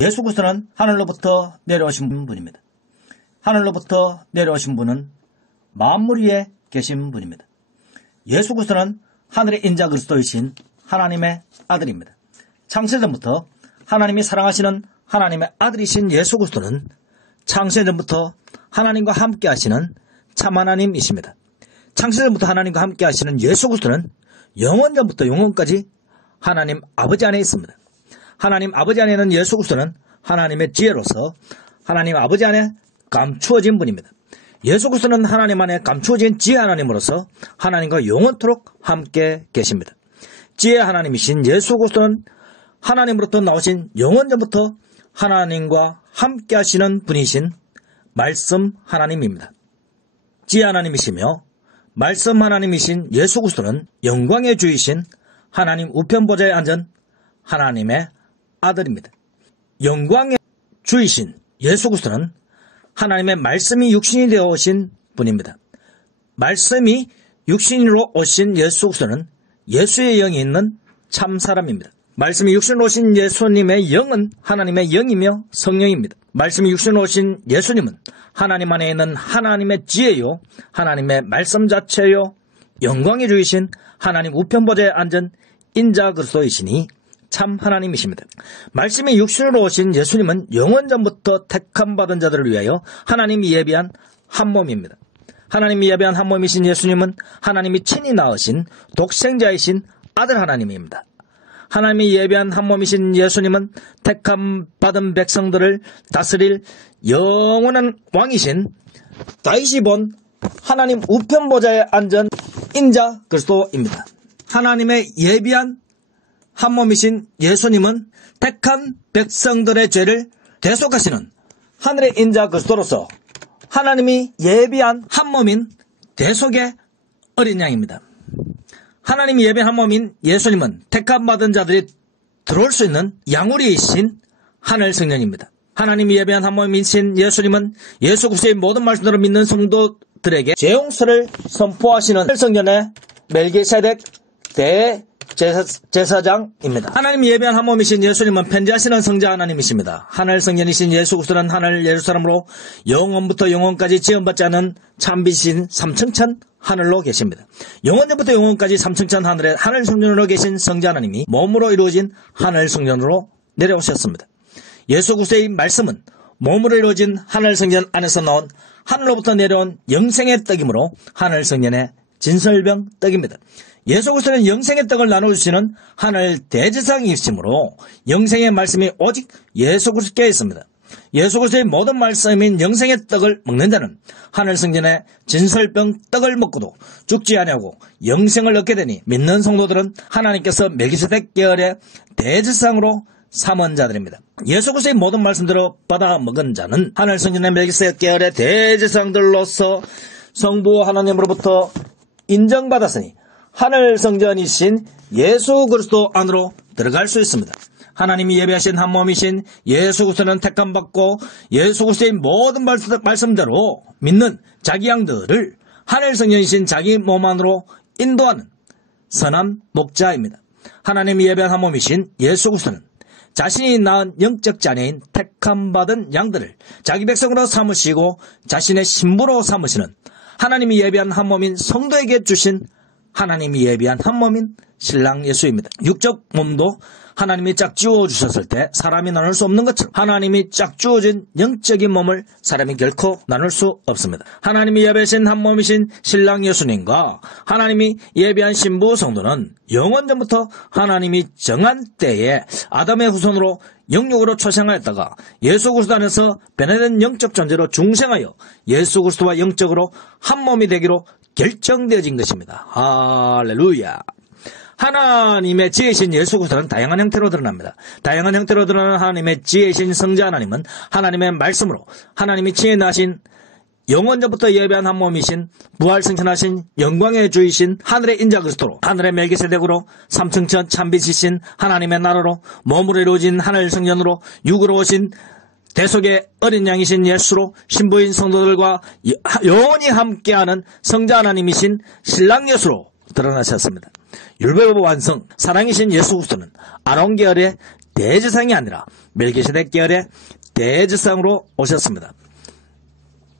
예수 그리스도는 하늘로부터 내려오신 분입니다. 하늘로부터 내려오신 분은 만물 위에 계신 분입니다. 예수 그리스도는 하늘의 인자 그리스도이신 하나님의 아들입니다. 창세전부터 하나님이 사랑하시는 하나님의 아들이신 예수 그리스도는 창세전부터 하나님과 함께 하시는 참 하나님이십니다. 창세전부터 하나님과 함께 하시는 예수 그리스도는 영원전부터 영원까지 하나님 아버지 안에 있습니다. 하나님 아버지 안에는 예수 그리스도는 하나님의 지혜로서 하나님 아버지 안에 감추어진 분입니다. 예수 그리스도는 하나님 안에 감추어진 지혜 하나님으로서 하나님과 영원토록 함께 계십니다. 지혜 하나님이신 예수 그리스도는 하나님으로부터 나오신 영원전부터 하나님과 함께 하시는 분이신 말씀 하나님입니다. 지혜 하나님이시며 말씀 하나님이신 예수 그리스도는 영광의 주이신 하나님 우편 보좌에 앉은 하나님의 아들입니다. 영광의 주이신 예수 그리스도는 하나님의 말씀이 육신이 되어 오신 분입니다. 말씀이 육신으로 오신 예수 그리스도는 예수의 영이 있는 참 사람입니다. 말씀이 육신으로 오신 예수님의 영은 하나님의 영이며 성령입니다. 말씀이 육신으로 오신 예수님은 하나님 안에 있는 하나님의 지혜요, 하나님의 말씀 자체요, 영광의 주이신 하나님 우편보좌에 앉은 인자 그리스도이시니 참 하나님이십니다. 말씀이 육신으로 오신 예수님은 영원전부터 택함받은 자들을 위하여 하나님이 예비한 한 몸입니다. 하나님이 예비한 한 몸이신 예수님은 하나님이 친히 낳으신 독생자이신 아들 하나님입니다. 하나님이 예비한 한 몸이신 예수님은 택함받은 백성들을 다스릴 영원한 왕이신 다윗이 본 하나님 우편보좌에 앉은 인자 그리스도입니다. 하나님의 예비한 한 몸이신 예수님은 택한 백성들의 죄를 대속하시는 하늘의 인자 그리스도로서 하나님이 예비한 한 몸인 대속의 어린 양입니다. 하나님이 예비한 한 몸인 예수님은 택함받은 자들이 들어올 수 있는 양우리이신 하늘 성령입니다. 하나님이 예비한 한 몸이신 예수님은 예수 그리스도의 모든 말씀들을 믿는 성도들에게 죄용서를 선포하시는 하늘 성전의 멜기세덱 대제사장입니다. 하나님이 예비한 한 몸이신 예수님은 편지하시는 성자 하나님이십니다. 하늘 성전이신 예수 그리스도는 하늘 예루살렘으로 영원부터 영원까지 지원받지 않은 참비신 삼층천 하늘로 계십니다. 영원전부터 영원까지 삼층천 하늘에 하늘 성전으로 계신 성자 하나님이 몸으로 이루어진 하늘 성전으로 내려오셨습니다. 예수 그리스도의 말씀은 몸으로 이루어진 하늘 성전 안에서 나온 하늘로부터 내려온 영생의 떡이므로 하늘 성전의 진설병 떡입니다. 예수 그리스도는 영생의 떡을 나눠주시는 하늘 대제사장이시므로 영생의 말씀이 오직 예수 그리스도께 있습니다. 예수 그리스도의 모든 말씀인 영생의 떡을 먹는 자는 하늘 성전의 진설병 떡을 먹고도 죽지 아니하고 영생을 얻게 되니 믿는 성도들은 하나님께서 멜기세덱 계열의 대제사장으로 삼은 자들입니다. 예수 그리스도의 모든 말씀대로 받아 먹은 자는 하늘 성전의 멜기세덱 계열의 대제사장들로서 성부 하나님으로부터 인정받았으니 하늘 성전이신 예수 그리스도 안으로 들어갈 수 있습니다. 하나님이 예배하신 한 몸이신 예수 그리스도는 택함받고 예수 그리스도의 모든 말씀대로 믿는 자기 양들을 하늘 성전이신 자기 몸 안으로 인도하는 선한 목자입니다. 하나님이 예배한 한 몸이신 예수 그리스도는 자신이 낳은 영적 자녀인 택함받은 양들을 자기 백성으로 삼으시고 자신의 신부로 삼으시는 하나님이 예배한 한 몸인 성도에게 주신 하나님이 예비한 한 몸인 신랑 예수입니다. 육적 몸도 하나님이 짝지어 주셨을 때 사람이 나눌 수 없는 것처럼 하나님이 짝지어진 영적인 몸을 사람이 결코 나눌 수 없습니다. 하나님이 예배하신 한 몸이신 신랑 예수님과 하나님이 예비한 신부 성도는 영원전부터 하나님이 정한 때에 아담의 후손으로 영육으로 초생하였다가 예수 그리스도 안에서 변화된 영적 존재로 중생하여 예수 그리스도와 영적으로 한 몸이 되기로 결정되어진 것입니다. 할렐루야. 하나님의 지혜이신 예수 그리스도는 다양한 형태로 드러납니다. 다양한 형태로 드러나는 하나님의 지혜이신 성자 하나님은 하나님의 말씀으로 하나님이 친히 나신 영원전부터 예배한 한 몸이신 부활승천하신 영광의 주이신 하늘의 인자 그리스도로 하늘의 멜기세덱으로 삼층천 참빛이신 하나님의 나라로 몸으로 이루어진 하늘 성전으로 육으로 오신 대속의 어린 양이신 예수로 신부인 성도들과 영원히 함께하는 성자 하나님이신 신랑 예수로 드러나셨습니다. 율법의 완성, 사랑이신 예수 그리스도는 아론 계열의 대제사장이 아니라 멜기세덱 계열의 대제사장으로 오셨습니다.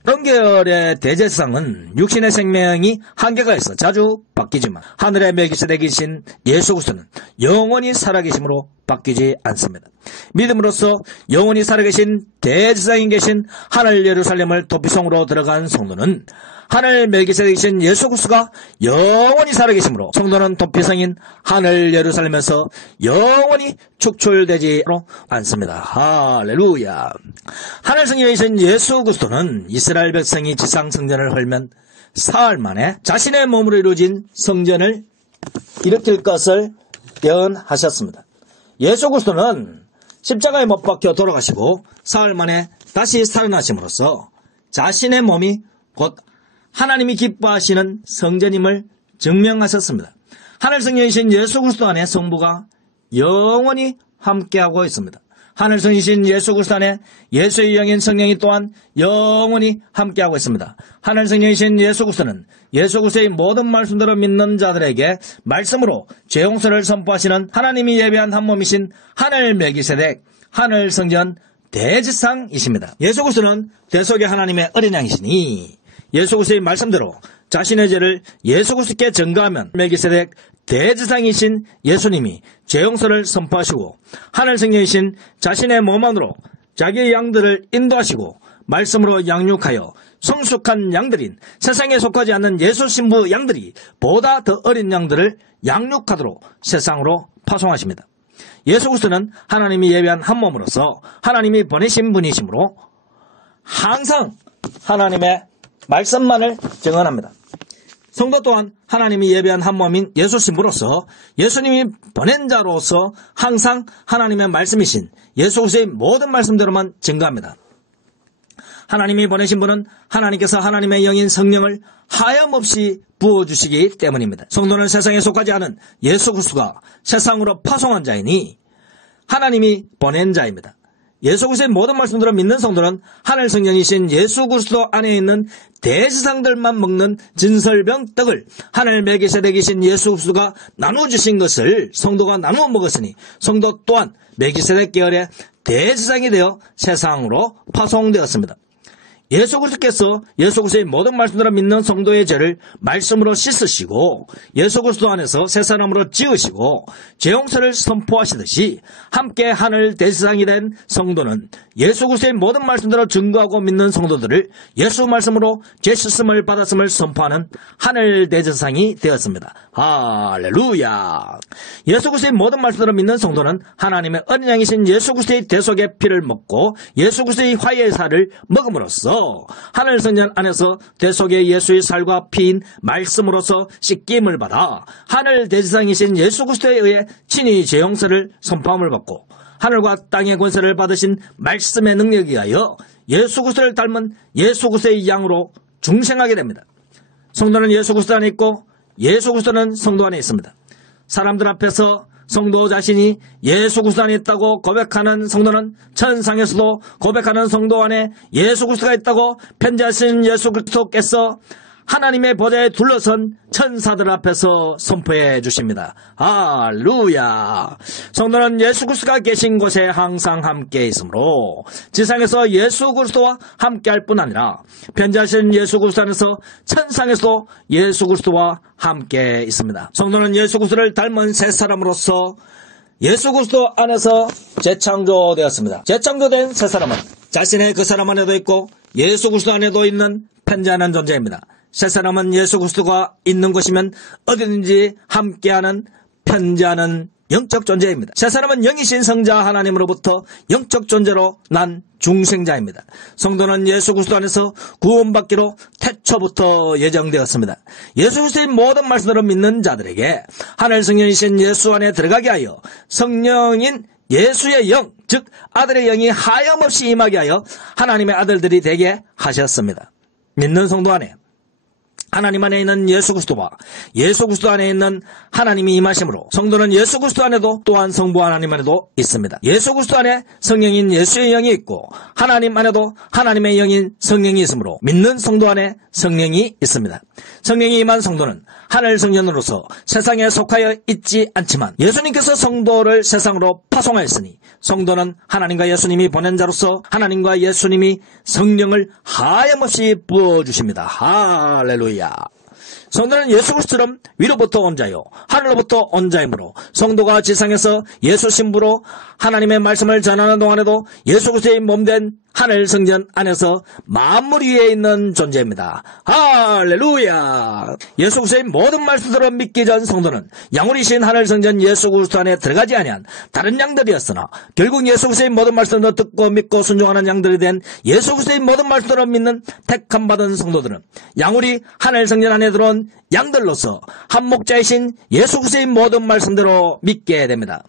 은계열의 대제사장은 육신의 생명이 한계가 있어 자주 바뀌지만 하늘의 멜기세덱이신 예수 그리스도는 영원히 살아계심으로 바뀌지 않습니다. 믿음으로써 영원히 살아계신 대제사장이 계신 하늘 예루살렘을 도피성으로 들어간 성도는 하늘 멜기세덱이신 예수 그리스도가 영원히 살아계심으로 성도는 도피성인 하늘 예루살렘에서 영원히 축출되지 않습니다. 할렐루야. 하늘 성령이신 예수 그리스도는 이스라엘 백성이 지상 성전을 헐면 사흘 만에 자신의 몸으로 이루어진 성전을 일으킬 것을 예언하셨습니다. 예수 그리스도는 십자가에 못 박혀 돌아가시고 사흘 만에 다시 살아나심으로써 자신의 몸이 곧 하나님이 기뻐하시는 성전임을 증명하셨습니다. 하늘 성령이신 예수 그리스도 안에 성부가 영원히 함께하고 있습니다. 하늘 성령이신 예수 그리스도 안에 예수의 영인 성령이 또한 영원히 함께하고 있습니다. 하늘 성령이신 예수 그리스도는 예수 그리스도의 모든 말씀대로 믿는 자들에게 말씀으로 죄 용서를 선포하시는 하나님이 예배한 한 몸이신 하늘 멜기세덱 하늘 성전 대제사장이십니다. 예수 그리스도는 대속의 하나님의 어린 양이시니 예수 그리스도의 말씀대로 자신의 죄를 예수 그리스도께 전가하면 멜기세덱 대제사장이신 예수님이 죄 용서를 선포하시고 하늘 성령이신 자신의 몸 안으로 자기의 양들을 인도하시고 말씀으로 양육하여 성숙한 양들인 세상에 속하지 않는 예수 신부 양들이 보다 더 어린 양들을 양육하도록 세상으로 파송하십니다. 예수 그리스도는 하나님이 예배한 한 몸으로서 하나님이 보내신 분이시므로 항상 하나님의 말씀만을 증언합니다. 성도 또한 하나님이 예배한 한 몸인 예수 신부로서 예수님이 보낸 자로서 항상 하나님의 말씀이신 예수 그리스도의 모든 말씀대로만 증거합니다. 하나님이 보내신 분은 하나님께서 하나님의 영인 성령을 하염없이 부어주시기 때문입니다. 성도는 세상에 속하지 않은 예수 그리스도가 세상으로 파송한 자이니 하나님이 보낸 자입니다. 예수 그리스도의 모든 말씀대로 믿는 성도는 하늘 성령이신 예수 그리스도 안에 있는 대제사장들만 먹는 진설병 떡을 하늘 멜기세덱이신 예수 그리스도가 나누어 주신 것을 성도가 나누어 먹었으니 성도 또한 멜기세덱 계열의 대제사장이 되어 세상으로 파송되었습니다. 예수 그리스도께서 예수 그리스도의 모든 말씀대로 믿는 성도의 죄를 말씀으로 씻으시고 예수 그리스도 안에서 새 사람으로 지으시고 죄 용서를 선포하시듯이 함께 하늘 대제사장이 된 성도는 예수 그리스도의 모든 말씀대로 증거하고 믿는 성도들을 예수 말씀으로 죄 씻음을 받았음을 선포하는 하늘 대제사장이 되었습니다. 할렐루야. 예수 그리스도의 모든 말씀대로 믿는 성도는 하나님의 어린 양이신 예수 그리스도의 대속의 피를 먹고 예수 그리스도의 화해의 살을 먹음으로써 하늘 성전 안에서 대속의 예수의 살과 피인 말씀으로서 씻김을 받아 하늘 대제사장이신 예수 그리스도에 의해 친히 죄 용서를 선포함을 받고 하늘과 땅의 권세를 받으신 말씀의 능력에 의하여 예수 그리스도를 닮은 예수 그리스도의 양으로 중생하게 됩니다. 성도는 예수 그리스도 안에 있고 예수 그리스도는 성도 안에 있습니다. 사람들 앞에서 성도 자신이 예수 그리스도 안에 있다고 고백하는 성도는 천상에서도 고백하는 성도 안에 예수 그리스도가 있다고 편지하신 예수 그리스도께서 하나님의 보좌에 둘러선 천사들 앞에서 선포해 주십니다. 할렐루야. 성도는 예수 그리스도가 계신 곳에 항상 함께 있으므로 지상에서 예수 그리스도와 함께할 뿐 아니라 편지하신 예수 그리스도 안에서 천상에서도 예수 그리스도와 함께 있습니다. 성도는 예수 그리스도를 닮은 새 사람으로서 예수 그리스도 안에서 재창조되었습니다. 재창조된 새 사람은 자신의 그 사람 안에도 있고 예수 그리스도 안에도 있는 편지하는 존재입니다. 새 사람은 예수 그리스도가 있는 곳이면 어디든지 함께하는 편지하는 영적 존재입니다. 새 사람은 영이신 성자 하나님으로부터 영적 존재로 난 중생자입니다. 성도는 예수 그리스도 안에서 구원받기로 태초부터 예정되었습니다. 예수 그리스도의 모든 말씀대로 믿는 자들에게 하늘 성령이신 예수 안에 들어가게 하여 성령인 예수의 영, 즉 아들의 영이 하염없이 임하게 하여 하나님의 아들들이 되게 하셨습니다. 믿는 성도 안에 하나님 안에 있는 예수 그리스도와 예수 그리스도 안에 있는 하나님이 임하심으로 성도는 예수 그리스도 안에도 또한 성부 하나님 안에도 있습니다. 예수 그리스도 안에 성령인 예수의 영이 있고 하나님 안에도 하나님의 영인 성령이 있으므로 믿는 성도 안에 성령이 있습니다. 성령이 임한 성도는 하늘 성전으로서 세상에 속하여 있지 않지만 예수님께서 성도를 세상으로 파송하였으니 성도는 하나님과 예수님이 보낸 자로서 하나님과 예수님이 성령을 하염없이 부어주십니다. 할렐루야. 성도는 예수 그리스도처럼 위로부터 온 자요 하늘로부터 온 자이므로 성도가 지상에서 예수 신부로 하나님의 말씀을 전하는 동안에도 예수 그리스도의 몸된 하늘 성전 안에서 만물 위에 있는 존재입니다. 할렐루야. 예수 그리스도의 모든 말씀대로 믿기 전 성도는 양우리신 하늘 성전 예수 그리스도 안에 들어가지 아니한 다른 양들이었으나 결국 예수 그리스도의 모든 말씀도 듣고 믿고 순종하는 양들이 된 예수 그리스도의 모든 말씀대로 믿는 택함 받은 성도들은 양우리 하늘 성전 안에 들어온 양들로서 한 목자이신 예수 그리스도의 모든 말씀대로 믿게 됩니다.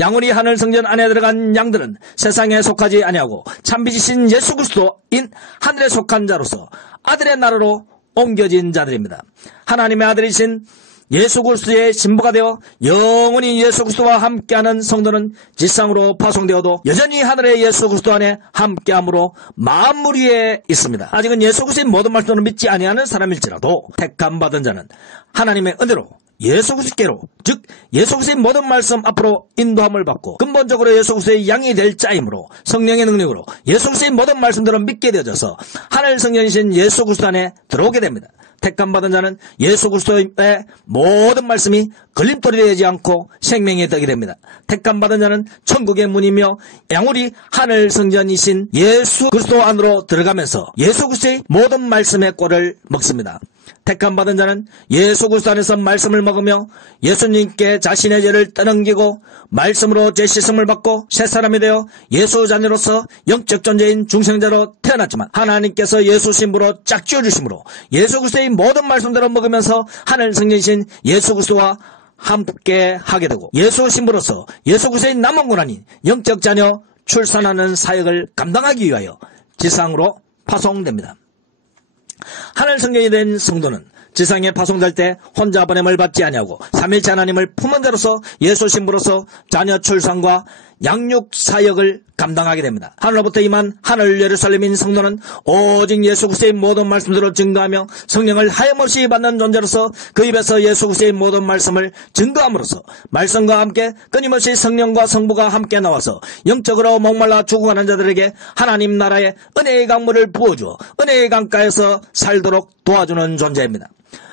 양우리 하늘 성전 안에 들어간 양들은 세상에 속하지 아니하고 참빛이신 예수 그리스도인 하늘에 속한 자로서 아들의 나라로 옮겨진 자들입니다. 하나님의 아들이신 예수 그리스도의 신부가 되어 영원히 예수 그리스도와 함께하는 성도는 지상으로 파송되어도 여전히 하늘의 예수 그리스도 안에 함께함으로 만물 위에 있습니다. 아직은 예수 그리스도의 모든 말씀을 믿지 아니하는 사람일지라도 택함 받은 자는 하나님의 은혜로 예수 그리스도께로 즉 예수 그리스도의 모든 말씀 앞으로 인도함을 받고 근본적으로 예수 그리스도의 양이 될 자이므로 성령의 능력으로 예수 그리스도의 모든 말씀들을 믿게 되어져서 하늘 성전이신 예수 그리스도 안에 들어오게 됩니다. 택감 받은 자는 예수 그리스도의 모든 말씀이 걸림돌이 되지 않고 생명의 떡이 됩니다. 택감 받은 자는 천국의 문이며 양우리 하늘 성전이신 예수 그리스도 안으로 들어가면서 예수 그리스도의 모든 말씀의 꼴을 먹습니다. 택감 받은 자는 예수 그리스도 안에서 말씀을 먹으며 예수님께 자신의 죄를 떠넘기고 말씀으로 죄 씻음을 받고 새 사람이 되어 예수 자녀로서 영적 존재인 중생자로 태어났지만 하나님께서 예수 신부로 짝지어 주심으로 예수 그리스도의 모든 말씀대로 먹으면서 하늘 성전이신 예수 그리스도와 함께 하게 되고 예수 신부로서 예수 그리스도의 남은 고난인 영적 자녀 출산하는 사역을 감당하기 위하여 지상으로 파송됩니다. 하늘 성전이 된 성도는 지상에 파송될 때 혼자 보냄을 받지 아니하고 삼일체 하나님을 품은 자로서 예수 신부로서 자녀 출산과 양육 사역을 감당하게 됩니다. 하늘로부터 임한 하늘 예루살렘인 성도는 오직 예수 그리스도의 모든 말씀대로 증거하며 성령을 하염없이 받는 존재로서 그 입에서 예수 그리스도의 모든 말씀을 증거함으로써 말씀과 함께 끊임없이 성령과 성부가 함께 나와서 영적으로 목말라 죽어가는 자들에게 하나님 나라의 은혜의 강물을 부어주어 은혜의 강가에서 살도록 도와주는 존재입니다.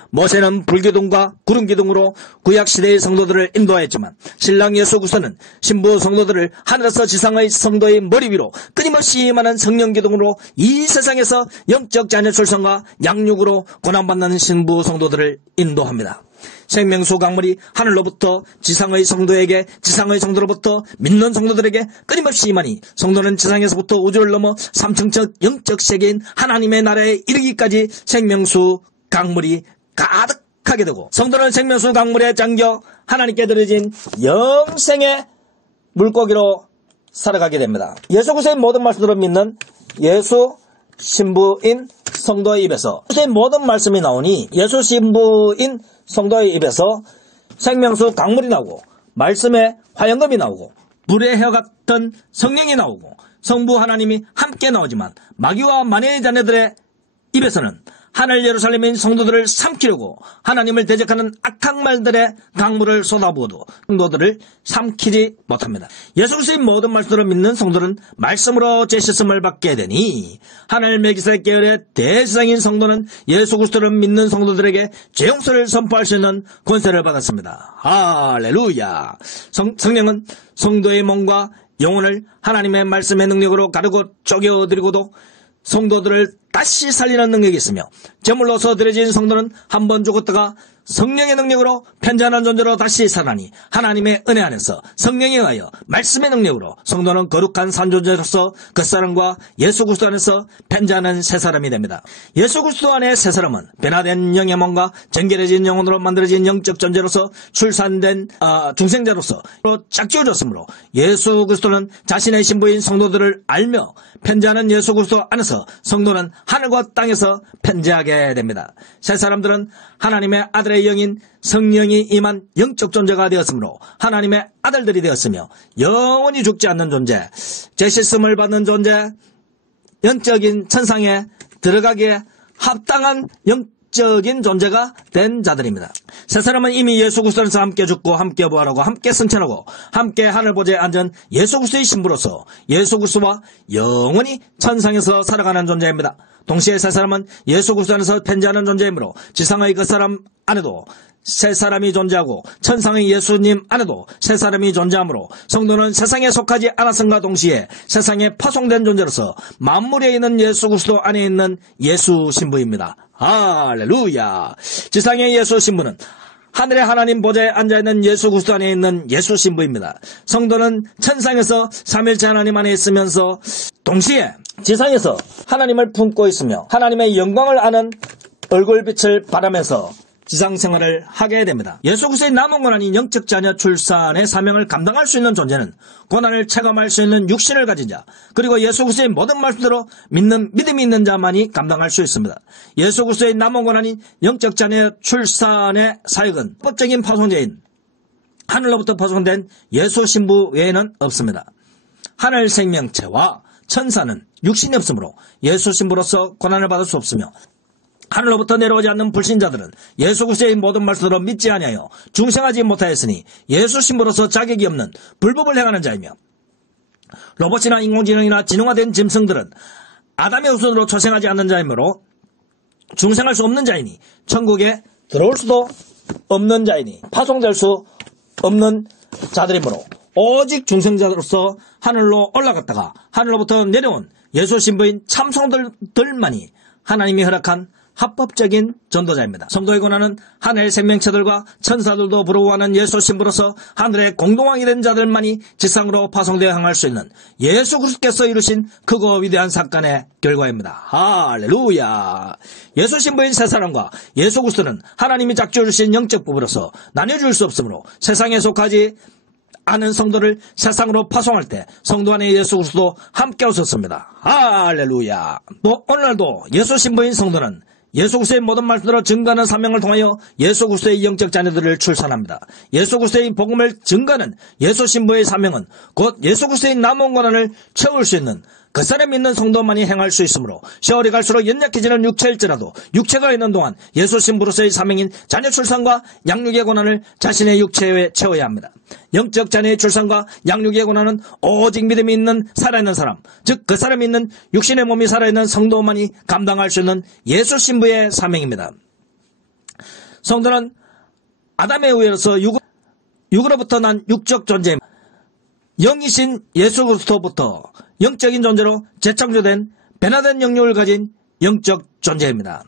모세는 불기둥과 구름기둥으로 구약시대의 성도들을 인도하였지만 신랑 예수 그리스도는 신부 성도들을 하늘에서 지상의 성도의 머리 위로 끊임없이 임하는 성령기둥으로 이 세상에서 영적 자녀 출산과 양육으로 고난받는 신부 성도들을 인도합니다. 생명수 강물이 하늘로부터 지상의 성도에게 지상의 성도로부터 믿는 성도들에게 끊임없이 임하니 성도는 지상에서부터 우주를 넘어 삼층적 영적 세계인 하나님의 나라에 이르기까지 생명수 강물이 가득하게 되고 성도는 생명수 강물에 잠겨 하나님께 드려진 영생의 물고기로 살아가게 됩니다. 예수 그리스도의 모든 말씀으로 믿는 예수 신부인 성도의 입에서 그리스도의 모든 말씀이 나오니 예수 신부인 성도의 입에서 생명수 강물이 나오고 말씀의 화영금이 나오고 불의 혀 같은 성령이 나오고 성부 하나님이 함께 나오지만 마귀와 마녀의 자녀들의 입에서는 하늘 예루살렘인 성도들을 삼키려고 하나님을 대적하는 악한 말들의 강물을 쏟아부어도 성도들을 삼키지 못합니다. 예수 그리스도의 모든 말씀으로 믿는 성도는 말씀으로 죄 씻음을 받게 되니 하늘 멜기세덱 계열의 대지상인 성도는 예수 그리스도를 믿는 성도들에게 죄 용서를 선포할 수 있는 권세를 받았습니다. 할렐루야. 성령은 성도의 몸과 영혼을 하나님의 말씀의 능력으로 가르고 쪼개어드리고도 성도들을 다시 살리는 능력이 있으며 제물로서 드려진 성도는 한 번 죽었다가 성령의 능력으로 편지하는 존재로 다시 살아나니 하나님의 은혜 안에서 성령에 의하여 말씀의 능력으로 성도는 거룩한 산존재로서 그 사람과 예수 그리스도 안에서 편지하는 새 사람이 됩니다. 예수 그리스도 안에 새 사람은 변화된 영의 몸과 정결해진 영혼으로 만들어진 영적 존재로서 출산된 중생자로서 짝지어졌으므로 예수 그리스도는 자신의 신부인 성도들을 알며 편지하는 예수 그리스도 안에서 성도는 하늘과 땅에서 편지하게 됩니다. 새 사람들은 하나님의 아들의 영인 성령이 임한 영적 존재가 되었으므로 하나님의 아들들이 되었으며 영원히 죽지 않는 존재, 재실씀을 받는 존재, 영적인 천상에 들어가기에 합당한 영적인 존재가 된 자들입니다. 새 사람은 이미 예수 그리스도에서 함께 죽고 함께 부활하고 함께 승천하고 함께 하늘보좌에 앉은 예수 그리스도의 신부로서 예수 그리스도와 영원히 천상에서 살아가는 존재입니다. 동시에 새 사람은 예수 그리스도 안에서 편지하는 존재이므로 지상의 그 사람 안에도 새 사람이 존재하고 천상의 예수님 안에도 새 사람이 존재하므로 성도는 세상에 속하지 않았음과 동시에 세상에 파송된 존재로서 만물에 있는 예수 그리스도 안에 있는 예수 신부입니다. 할렐루야. 지상의 예수 신부는 하늘의 하나님 보좌에 앉아있는 예수 그리스도 안에 있는 예수 신부입니다. 성도는 천상에서 삼일체 하나님 안에 있으면서 동시에 지상에서 하나님을 품고 있으며 하나님의 영광을 아는 얼굴빛을 바라면서 지상 생활을 하게 됩니다. 예수 그리스도의 남은 고난인 영적 자녀 출산의 사명을 감당할 수 있는 존재는 고난을 체감할 수 있는 육신을 가진 자, 그리고 예수 그리스도의 모든 말씀대로 믿는 믿음이 있는 자만이 감당할 수 있습니다. 예수 그리스도의 남은 고난인 영적 자녀 출산의 사역은 법적인 파송자인 하늘로부터 파송된 예수 신부 외에는 없습니다. 하늘 생명체와 천사는 육신이 없으므로 예수 신부로서 고난을 받을 수 없으며 하늘로부터 내려오지 않는 불신자들은 예수 그리스도의 모든 말씀으로 믿지 아니하여 중생하지 못하였으니 예수 신부로서 자격이 없는 불법을 행하는 자이며 로봇이나 인공지능이나 진화된 짐승들은 아담의 후손으로 초생하지 않는 자이므로 중생할 수 없는 자이니 천국에 들어올 수도 없는 자이니 파송될 수 없는 자들이므로 오직 중생자로서 하늘로 올라갔다가 하늘로부터 내려온 예수 신부인 참성들만이 하나님이 허락한 합법적인 전도자입니다. 성도의 고난은 하늘 생명체들과 천사들도 부러워하는 예수 신부로서 하늘의 공동왕이 된 자들만이 지상으로 파송되어 향할 수 있는 예수 그리스도께서 이루신 크고 위대한 사건의 결과입니다. 할렐루야. 예수 신부인 세 사람과 예수 그리스도는 하나님이 작정해 주신 영적 부부로서 나뉘어줄 수 없으므로 세상에 속하지 않은 성도를 세상으로 파송할 때 성도 안에 예수 그리스도 함께 오셨습니다. 할렐루야. 또 오늘날도 예수 신부인 성도는 예수 그리스도의 모든 말씀대로 증거하는 사명을 통하여 예수 그리스도의 영적 자녀들을 출산합니다. 예수 그리스도의 복음을 증거하는 예수 신부의 사명은 곧 예수 그리스도의 남은 고난을 채울 수 있는 그 사람 믿는 성도만이 행할 수 있으므로 세월이 갈수록 연약해지는 육체일지라도 육체가 있는 동안 예수 신부로서의 사명인 자녀 출산과 양육의 고난을 자신의 육체에 채워야 합니다. 영적 자녀의 출산과 양육의 고난은 오직 믿음이 있는 살아있는 사람, 즉 그 사람이 있는 육신의 몸이 살아있는 성도만이 감당할 수 있는 예수 신부의 사명입니다. 성도는 아담에 의해서 육으로부터 난 육적 존재입니다. 영이신 예수 그리스도부터 영적인 존재로 재창조된 변화된 영역을 가진 영적 존재입니다.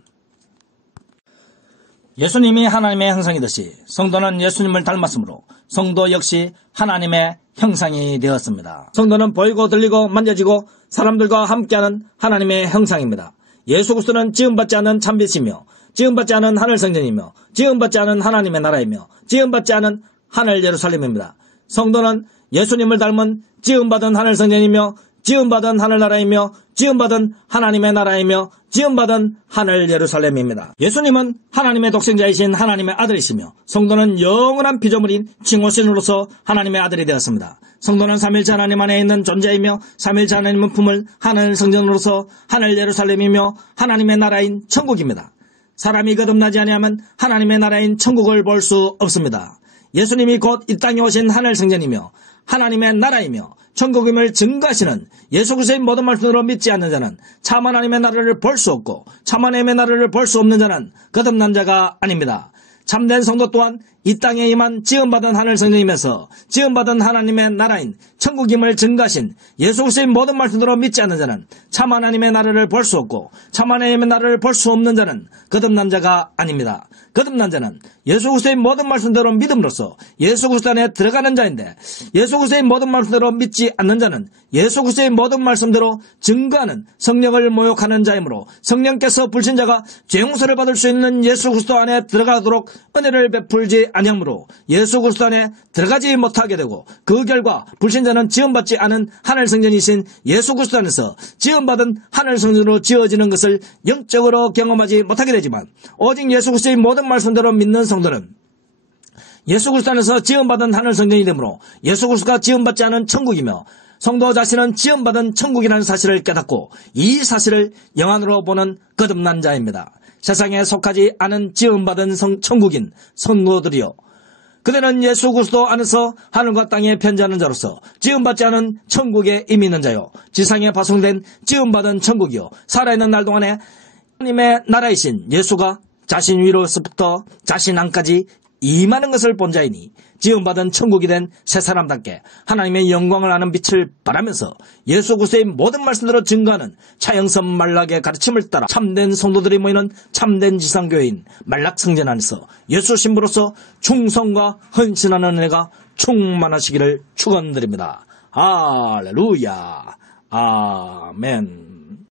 예수님이 하나님의 형상이듯이 성도는 예수님을 닮았으므로 성도 역시 하나님의 형상이 되었습니다. 성도는 보이고 들리고 만져지고 사람들과 함께하는 하나님의 형상입니다. 예수 그리스도는 지음받지 않은 참빛이며 지음받지 않은 하늘 성전이며 지음받지 않은 하나님의 나라이며 지음받지 않은 하늘 예루살렘입니다. 성도는 예수님을 닮은 지음받은 하늘 성전이며 지음받은 하늘나라이며 지음받은 하나님의 나라이며 지음받은 하늘 예루살렘입니다. 예수님은 하나님의 독생자이신 하나님의 아들이시며 성도는 영원한 피조물인 칭호신으로서 하나님의 아들이 되었습니다. 성도는 삼일체 하나님 안에 있는 존재이며 삼일체 하나님은 품을 하늘 성전으로서 하늘 예루살렘이며 하나님의 나라인 천국입니다. 사람이 거듭나지 아니하면 하나님의 나라인 천국을 볼 수 없습니다. 예수님이 곧 이 땅에 오신 하늘 성전이며 하나님의 나라이며 천국임을 증거하시는 예수 그리스도의 모든 말씀으로 믿지 않는 자는 참 하나님의 나라를 볼 수 없고 참 하나님의 나라를 볼 수 없는 자는 거듭난 자가 아닙니다. 참된 성도 또한 이 땅에 임한 지음받은 하늘 성령이면서 지음받은 하나님의 나라인 천국임을 증거하신 예수 그리스도의 모든 말씀대로 믿지 않는 자는 참 하나님의 나라를 볼 수 없고 참 하나님의 나라를 볼 수 없는 자는 거듭난 자가 아닙니다. 거듭난 자는 예수 그리스도의 모든 말씀대로 믿음으로써 예수 그리스도 안에 들어가는 자인데, 예수 그리스도의 모든 말씀대로 믿지 않는 자는 예수 그리스도의 모든 말씀대로 증거하는 성령을 모욕하는 자이므로 성령께서 불신자가 죄 용서를 받을 수 있는 예수 그리스도 안에 들어가도록 은혜를 베풀지 아니하므로 예수 그리스도 안에 들어가지 못하게 되고, 그 결과 불신자는 지음받지 않은 하늘 성전이신 예수 그리스도 안에서 지음받은 하늘 성전으로 지어지는 것을 영적으로 경험하지 못하게 되지만, 오직 예수 그리스도의 모든 말씀대로 믿는 성도는 예수 그리스도 안에서 지음받은 하늘 성전이 되므로 예수 그리스도가 지음받지 않은 천국이며 성도 자신은 지음받은 천국이라는 사실을 깨닫고 이 사실을 영안으로 보는 거듭난 자입니다. 세상에 속하지 않은 지음받은 천국인 성도들이요, 그들은 예수 그리스도 안에서 하늘과 땅에 편지하는 자로서 지음받지 않은 천국에 이미 있는 자요, 지상에 파송된 지음받은 천국이요, 살아있는 날 동안에 하나님의 나라이신 예수가 자신 위로서부터 자신 안까지 임하는 것을 본 자이니 지음받은 천국이 된 새 사람답게 하나님의 영광을 아는 빛을 발하면서 예수 그리스도의 모든 말씀대로 증거하는 차영선 말락의 가르침을 따라 참된 성도들이 모이는 참된 지상교회인 말락성전 안에서 예수 신부로서 충성과 헌신하는 은혜가 충만하시기를 축원드립니다. 할렐루야. 아멘.